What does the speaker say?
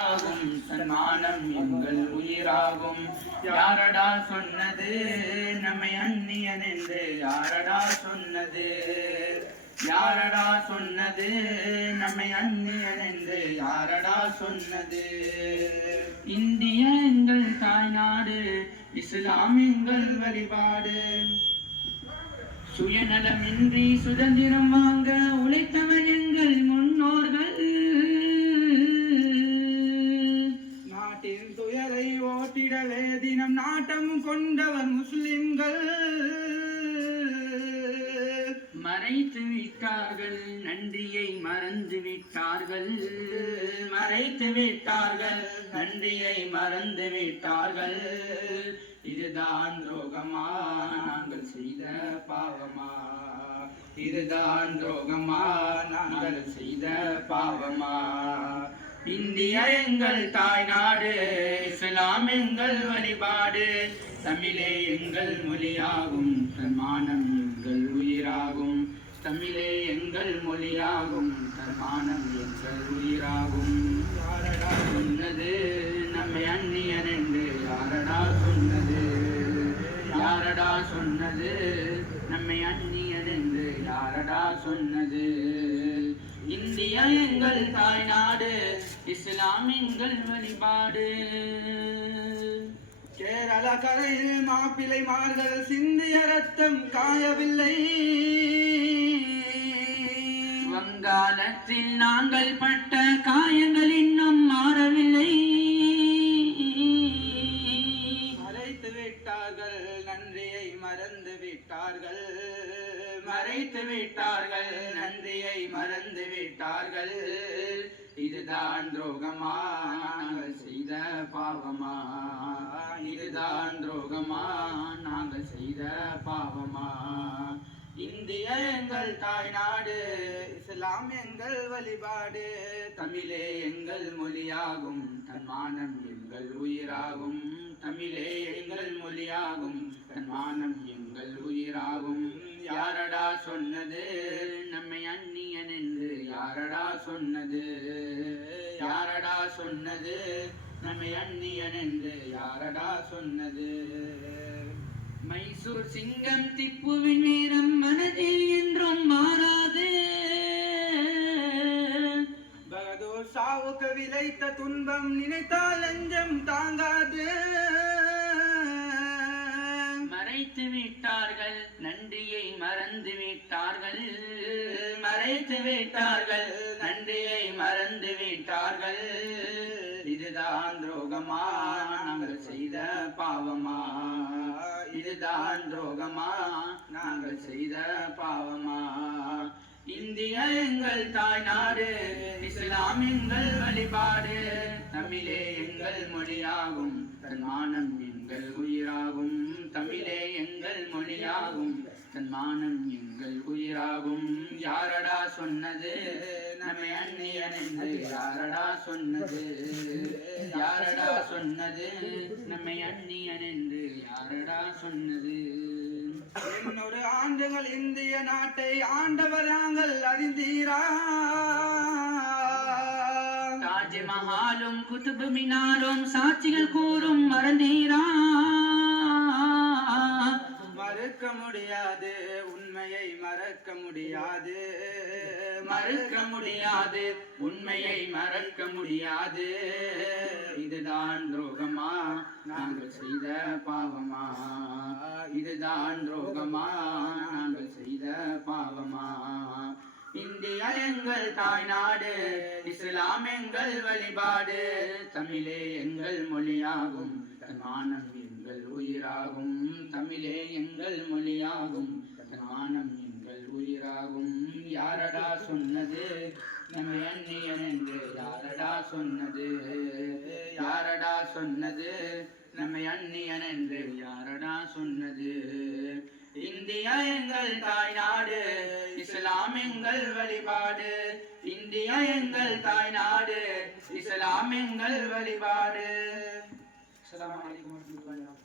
சன்மானம் எங்கள் உயிராகும். யாரடா சொன்னது நம்மை அந்நியன் என்று? யாரடா சொன்னது? யாரடா சொன்னது நம்மை அந்நியன் என்று? யாரடா சொன்னது? இந்திய எங்கள் தாய்நாடு, இஸ்லாம் எங்கள் வழிபாடு. சுயநலமின்றி சுதந்திரம் வாங்க உழைத்தவர் எங்கள் முன்னோர்கள். நாட்டின் துயரை ஓட்டிடவே தினம் நாட்டம் கொண்டவர் முஸ்லிம்கள். மறைத்து விட்டார்கள், நன்றியை மறந்து விட்டார்கள். மறைத்து விட்டார்கள், நன்றியை மறந்து விட்டார்கள். இதுதான் துரோகமா நாங்கள் செய்த பாவமா? இதுதான் துரோகமா நாங்கள் செய்த பாவமா? இந்தியா எங்கள் தாய்நாடு, இஸ்லாம் எங்கள் வழிபாடு. தமிழே எங்கள் மொழியாகும், தன்மானம் எங்கள் உயிராகும். தமிழே எங்கள் மொழியாகும், தன்மானம் எங்கள் உயிராகும். யாரடா சொன்னது நம்மை அந்நியன் என்று? யாரடா சொன்னது? யாரடா சொன்னது நம்மை அந்நியன் என்று? யாரடா சொன்னது? இந்தியா எங்கள் தாய்நாடு, இஸ்லாம் எங்கள் வழிபாடு. கேரள கரையில் மாப்பிள்ளைமார்கள் சிந்திய ரத்தம் காயவில்லை. வங்காளத்தில் நாங்கள் பட்ட காயங்கள் இன்னும் மாறவில்லை. மறைத்து விட்டார்கள், நன்றியை மறந்து விட்டார்கள். மறைத்து விட்டார்கள், நன்றியை மறந்து விட்டார்கள். இதுதான் துரோகமா நாங்கள் செய்த பாவமா? இதுதான் துரோகமா நாங்கள் செய்த பாவமா? இந்தியா எங்கள் தாய்நாடு, இஸ்லாம் எங்கள் வழிபாடு. தமிழே எங்கள் மொழியாகும், தன்மானம் எங்கள் உயிராகும். தமிழே எங்கள் மொழியாகும், தன்மானம் எங்கள் உயிராகும். யாரடா சொன்னது நம்மை அந்நியன் என்று? யாரடா சொன்னது? யாரடா சொன்னது நம்மை அந்நியன் என்று? யாரடா சொன்னது? மைசூர் சிங்கம் திப்புவின் வீரம் மனதில் என்றும் மாறாது. பகதூர் சாவுக்கு விளைத்த துன்பம் நினைத்தால் லஞ்சம் தாங்காது. மறைத்து விட்டார்கள், நன்றியை மறந்து விட்டார்கள். மறைத்து விட்டார்கள், நன்றியை மறந்து விட்டார்கள். இதுதான் துரோகமா நாங்கள் செய்த பாவமா? இதுதான் துரோகமா நாங்கள் செய்த பாவமா? இந்தியா எங்கள் தாய்நாடு, இஸ்லாம் எங்கள் வழிபாடு. தமிழே எங்கள் மொழியாகும், தன்மானம் எங்கள் உயிராகும். தமிழே எங்கள் மொழியாகும், தன்மானம் எங்கள் உயிராகும். யாரடா சொன்னது நம்மை அந்நியன் என்று? யாரடா சொன்னது? யாரடா சொன்னது நம்மை அந்நியன் என்று? யாரடா சொன்னது? 800 ஆண்டுகள் இந்திய நாட்டை ஆண்டவர் நாங்கள் அறிந்தீரா? தாஜ்மஹாலும் குதுப் மினாரும் சாட்சிகள் கூறும் மறந்தீரா? மறுக்க முடியாது, உண்மையை மறக்க முடியாது. மறுக்க முடியாது, உண்மையை மறக்க முடியாது. இதுதான் துரோகமா நாங்கள் செய்த பாவமா? இதுதான் துரோகமா நாங்கள் செய்த பாவமா? இந்தியா எங்கள் தாய்நாடு, இஸ்லாம் எங்கள் வழிபாடு. தமிழே எங்கள் மொழியாகும், தன்மானம் எங்கள் உயிராகும். தமிழே எங்கள் மொழியாகும், தன்மானம் எங்கள் உயிராகும். யாரடா சொன்னது நம்மை அந்நியன் என்று? யாரடா சொன்னது? யாரடா சொன்னது நம்மை அந்நியன் என்று? யாரடா சொன்னது? இந்தியா எங்கள் தாய்நாடு, இஸ்லாம் எங்கள் வழிபாடு. இந்தியா எங்கள் தாய்நாடு, இஸ்லாம் எங்கள் வழிபாடு. அஸ்ஸலாமு அலைக்கும் வரஹ்மத்துல்லாஹி.